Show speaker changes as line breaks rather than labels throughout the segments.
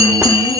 Música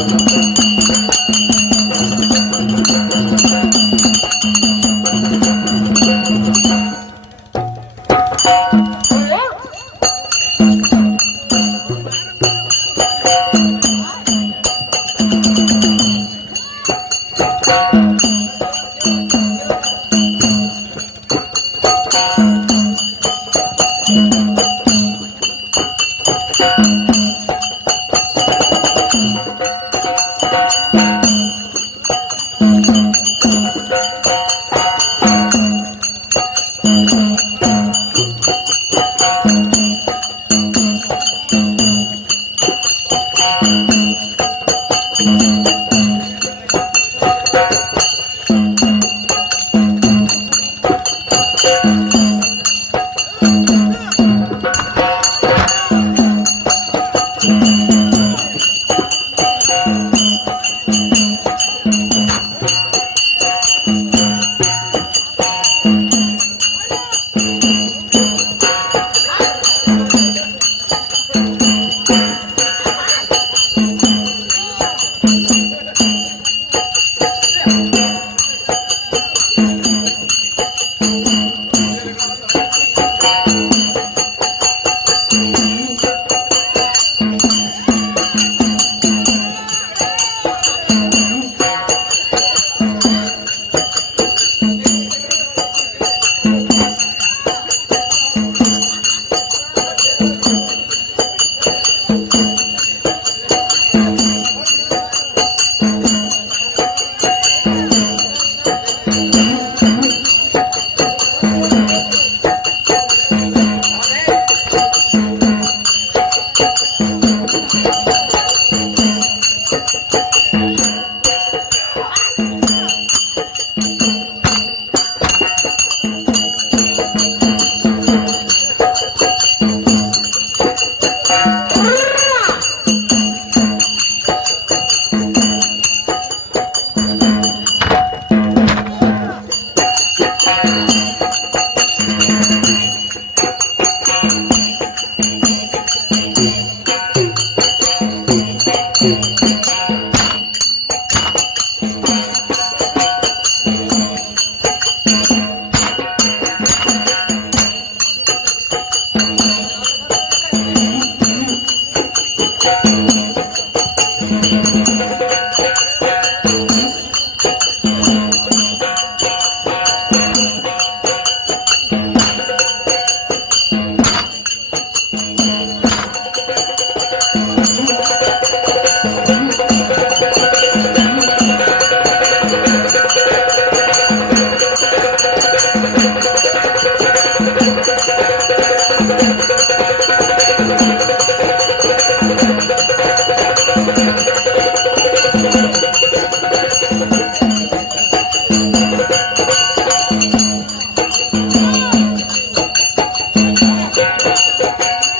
Música